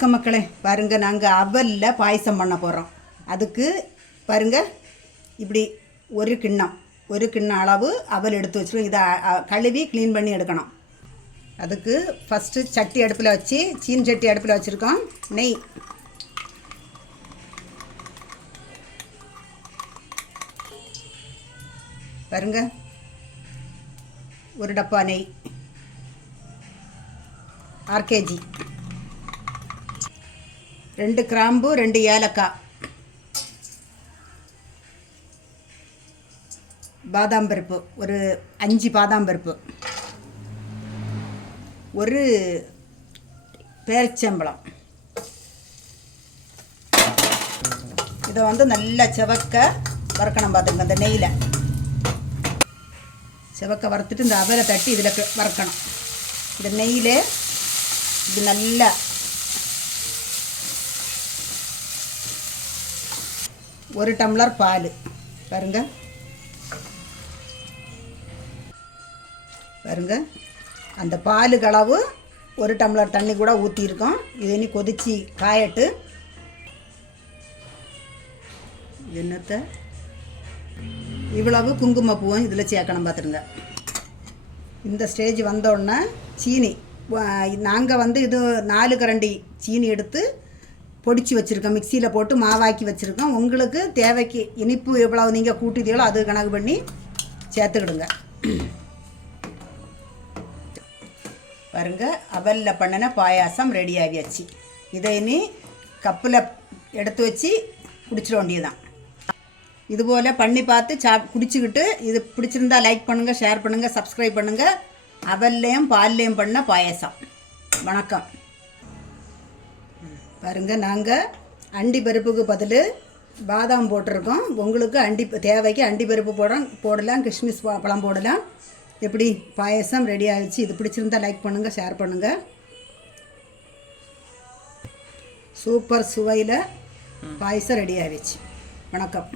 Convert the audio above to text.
வணக்கம் மக்களே. பாருங்க, நாங்கள் அவலில் பாயசம் பண்ண போகிறோம். அதுக்கு பாருங்க, இப்படி ஒரு கிண்ணம் அளவு அவல் எடுத்து வச்சுருக்கோம். இதை கழுவி க்ளீன் பண்ணி எடுக்கணும். அதுக்கு ஃபஸ்ட்டு சட்டி அடுப்பில் வச்சு, சீன் சட்டி அடுப்பில் வச்சுருக்கோம். நெய் பாருங்க, ஒரு டப்பா நெய், 6 kg, 2 கிராம்பு, 2 ஏலக்காய், பாதாம் பருப்பு ஒரு 5 பாதாம் பருப்பு, ஒரு பேரிச்சம்பழம். இதை நல்லா செவக்க வறுக்கணும். பார்த்துங்க, இந்த நெய்யில் செவக்க வறுத்துட்டு இந்த அவலை தட்டி இதில் வறுக்கணும். இந்த நெய்யில் இது நல்லா ஒரு டம்ளர் பால் பாருங்க. அந்த பாலுக்கு அளவு ஒரு டம்ளர் தண்ணி கூட ஊற்றிருக்கோம். இது இனி கொதிச்சு காயட்டு. என்னத்தை இவ்வளவு குங்குமப்பூவும் இதில் சேர்க்கணும். பார்த்துருங்க, இந்த ஸ்டேஜ் வந்தோடனே சீனி நாங்கள் இது 4 கரண்டி சீனி எடுத்து பொடிச்சு வச்சுருக்கோம். மிக்சியில் போட்டு மாவாக்கி வச்சுருக்கோம். உங்களுக்கு தேவைக்கு இனிப்பு எவ்வளவு நீங்கள் கூட்டிதீங்களோ அது கணக்கு பண்ணி சேர்த்துக்கிடுங்க. பாருங்க, அவலில் பண்ணின பாயாசம் ரெடி ஆகியாச்சு. இதை இனி கப்பில் எடுத்து வச்சு குடிச்சிட வேண்டியதுதான். இதுபோல் பண்ணி பார்த்து குடிச்சிக்கிட்டு இது பிடிச்சிருந்தா லைக் பண்ணுங்கள், ஷேர் பண்ணுங்கள், சப்ஸ்கிரைப் பண்ணுங்கள். அவல்லையும் பால்லையும் பண்ண பாயசம். வணக்கம். பாருங்கள், நாங்கள் அண்டி பருப்புக்கு பதில் பாதாம் போட்டிருக்கோம். உங்களுக்கு தேவைக்கு அண்டி பருப்பு போடலாம், கிஸ்மிஸ் பழம் போடலாம். எப்படி பாயசம் ரெடி ஆகிடுச்சு. இது பிடிச்சிருந்தா லைக் பண்ணுங்கள், ஷேர் பண்ணுங்கள். சூப்பர் சுவையில் பாயசம் ரெடி ஆகிடுச்சு. வணக்கம்.